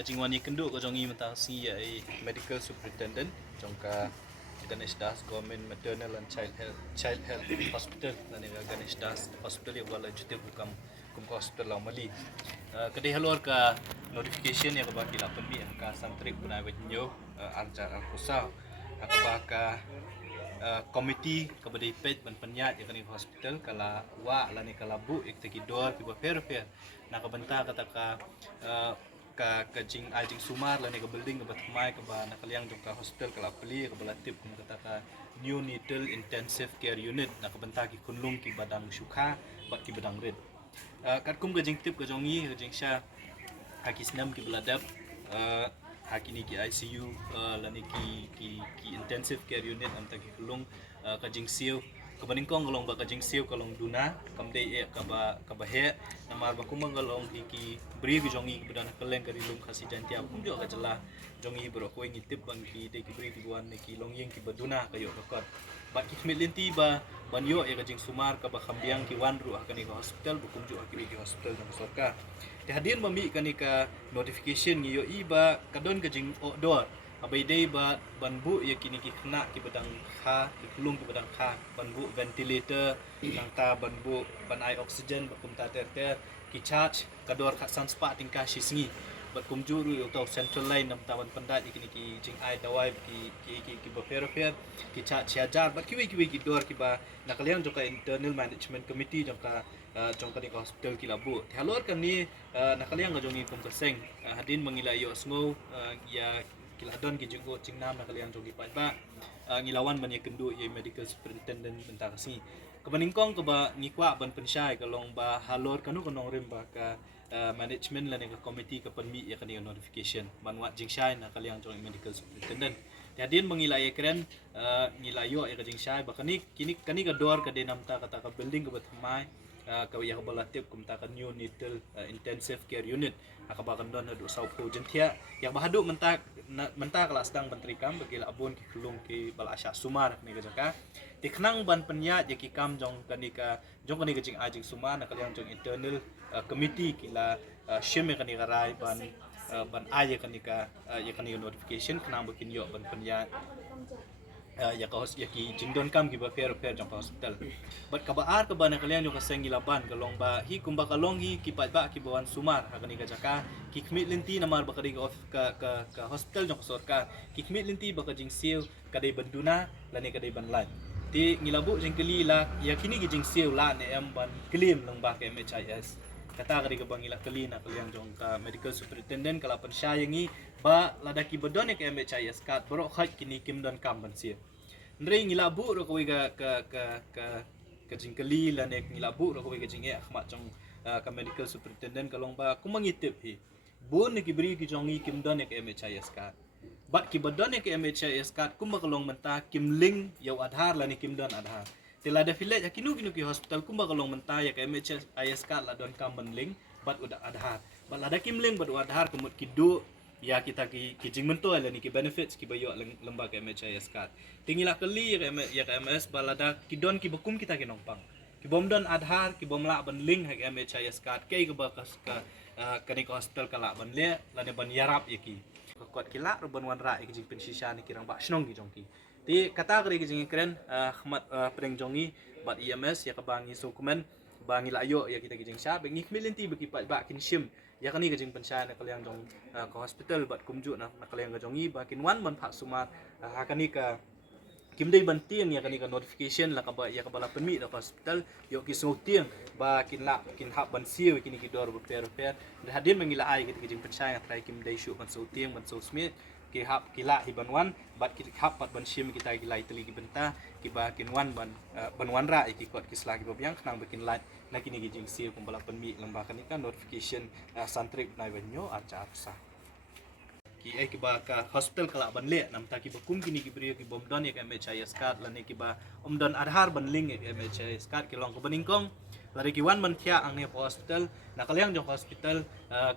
kajingwani kenduk kajongi matasi ai medical superintendent jongka Ganesh Das Government Maternal and Child Health Hospital dan Ganesh Das Hospital yang wala jute bukam hospital Mali. Kadai halor ka notification yang baki la pembi ka santri punai wenyo arja alkusa ka komiti kabadai pet ban penyat yang kani hospital kala wa la ni kala bu iktaki dor ki ba fair na ka banta kata ka kajing ajing sumar la ni ka building ka batmai ka ba nakaliang jong ka hospital kala peli ka balatip kum kata ka neonatal intensive care unit na ka banta ki kunlung ki badang syukha bat ki badang red kat kum kajing tip ka jongi kajing sha hakisnam ki beladap hakini ki ICU lani ki intensive care unit am ta ki kulung kajing siu kabaningkong kalong ba kajing siu kalong duna kamde e ka ba he namar ba kumang kalong ki bri ki jongi ki badana kaleng ka rilum khasi jantia kum jo ka jala jongi bro ko ngitip bang ki de ki bri ki buan ki longyeng ki baduna kayo ka ba ki melinti ba banyo e kajing sumar ka ba khambiang ki wan ru akani ka hospital bukum jo akini ki hospital ng sorka hadir mami kani ka notification ngiyo iba kadon kajing odor abai dei ba banbu ya kini ki kena ki badang kha ki kulung ki badang kha banbu ventilator nang ta banbu ban ai oxygen bakum ta ter ki charge kador kha sanspa tingka shisngi bakum juru yo tau central line nam tawan pandat kini ki jing ai dawai ki ba fair ki charge hajar ba ki dor ki ba nakalian joka internal management committee joka jongka di hospital ki labu halor kan ni nakaliang ga jongi kum keseng hadin mangila yo sngo ya kiladon ki jenggo jingnam nakaliang jongi pa ba ngilawan ban ye kendu ye medical superintendent bentar si kebaningkong ke ba ngikwa ban pensyai kalong ba halor kanu kanong rim ba ka management la ni committee ka penmi ya kani notification banwa jingshai nakaliang jongi medical superintendent hadin mangila ye kren ngilayo ya ka jingshai ba kani kani ka dor ka denam ta kata ka building ka batmai kawiyah balatip kum ta kan neonatal intensive care unit akabakan don hadu saupo jentia yang bahadu mentak kelas sedang menteri kam bagil abun ki kulung ki balasya sumar ni gajaka tiknang ban penyat ya ki kam jong kanika jong kanika jing ajing sumar nak kalian jong internal committee kila shim kani garai ban aja kanika ya kani notification kenang bakin yo ban penyat ya ki jingdon kam ki ba fair jong hospital but ka baar ka ba na kalian yung kaseng gilaban kalong ba hi kumba kalong hi ki ba ki bawan sumar hakani ka jaka ki kmit linti namar ba kadi ka hospital jong sorka ki kmit linti ba ka jing siu kadai banduna lani kadai banlan ti ngilabu jing keli la ya kini ki jing siu la ne am ban claim lang ba ka MHIS kata kadi ka bangila keli na kalian jong ka medical superintendent kala pan syayangi ba ladaki badon ka MHIS kat bro khat kini kim don kam ban siu Ndre ngilabu ro ko ka jingkeli la nek ngilabu ro ko ga jinge akhmat jong ka medical superintendent kalong ba kumangitip hi bon ki bri ki jongi kim don nek MHIS card bat ki badon nek MHIS card kumba kalong menta kim link yaw adhar la ni kim don adhar tela da village kinu ki hospital kumba kalong menta ya ka MHIS card la don kam ban link bat udah adhar bat la da kim link bat adhar kumut ki do ya kita ki jing mento la ni ki benefits ki bayo lembaga MHIS card tingila keli ya ka MS balada ki don ki bekum kita ki nongpang ki bom don adhar ki bom la ban link ha MHIS card ke ba ka ni hospital kala ban le la ne ban yarap ya ki kot ki la ban wan ra ki jing pensisha ni kirang ba snong ki jongki ti kata kri ki jing kren khmat preng jongi bat EMS ya ka bangi dokumen bangi layo ya kita ki jing sha bengi kmilinti beki ba kin shim ya kani kajing pensya na kaliang jong ke hospital bat kumju na kaliang jongi bakin wan man phak sumar hakani ka kimdei bantiang ya kani ka notification la ka ba ya ka bala penmi da hospital yo ki sotiang bakin la kin hab ban siu kini ki dor per hadin mangila ai ki kajing pensya na try kimdei shu ban sotiang ban so smith ki hab kila hiban wan bat ki hab pat ban shim kita ki lai teli ki benta ki bakin wan ban wan ra ki kot ki sla ki bobyang knang bakin light na kini gijing siu kumbala penmi lembaga ni kan notification santrik nai benyo acha sa ki ki ba ka hospital kala ban le nam ta ki bakum kini ki brio ki bom don ya MHIS card la ne ki ba don adhar ban link ya MHIS card ki long ko baningkong lari ki wan man thia ang ne hospital na kalyang jong hospital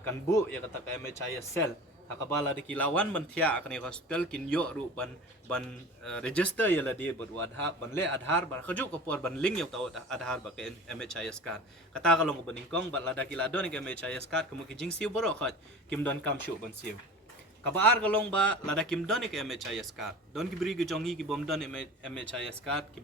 kan bu ya kata ka MHIS cell hakabala di kilawan ban thia akani hospital kin yo ru ban register yala di bot wadha ban le adhar ban khaju ko por ban link yo tau adhar ba ke MHIS card kata kalong ko baningkong ban lada kiladon ke MHIS card kemu ki jing siu boro khat kim don kam shu ban siu kabaar kalong ba lada kim don ke MHIS card don ki bri ki jongi ki bom don MHIS card ki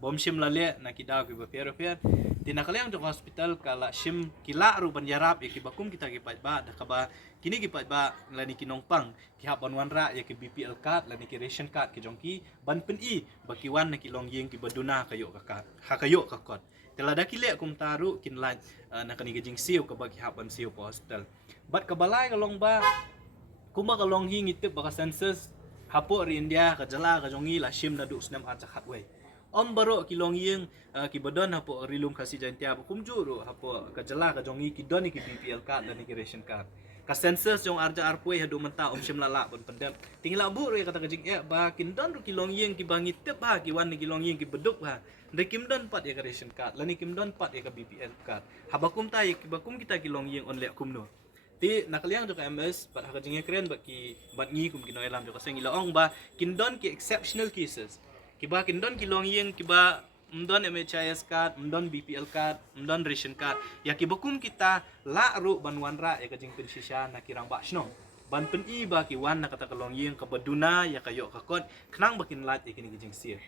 bom shim lale na ki daw ki ba per tinakalayang jong hospital kala shim kila ru ban yarap ya ki bakum kita ki pat ba da kaba kini ki pat ba lani ki nongpang ki hap ban wanra ya ki BPL card lani ki ration card ki jongki ban pen i baki wan na ki long yeng ki baduna kayo ka card ha kayo ka kot telada ki le kum taru kin lan na kani ki jing siu ka baki hap ban siu po hospital bat kabalai kalong ba kuma kalong hi ngitip baka census hapo ri India ka jala ka jongi la shim na du snam at sakhat we om baro kilong yeng ki bodon hapo rilum kasi jantia kum juru hapo ka jala ka jongi ki doni ki BPL card dan ki ration card ka census jong arja arpwe hadu menta om shim lala bon pendem tingla bu re kata kajing ba kin don ru kilong yeng ki bangi tep ba ki wan ni kilong yeng ki beduk ba de kim don pat ya ka ration card lani kim don pat ya ka BPL card habakum ta ki bakum kita kilong yeng on le kum no ti nakaliang jo ka MS pat ha kajing kren ba ki bat ngi kum kinoy lam jo ka seng ilaong ba kin don ki exceptional cases kiba kindon kilong yeng kiba mdon MHIS card, mdon BPL card, mdon ration card. Ya kibakum kita la ru banwanra ya kajing pensisya na kirang basno. Ban pen i ba ki wan na kata kalong yeng kabaduna ya kayo kakot. Kenang bakin lat ya kini kajing sir.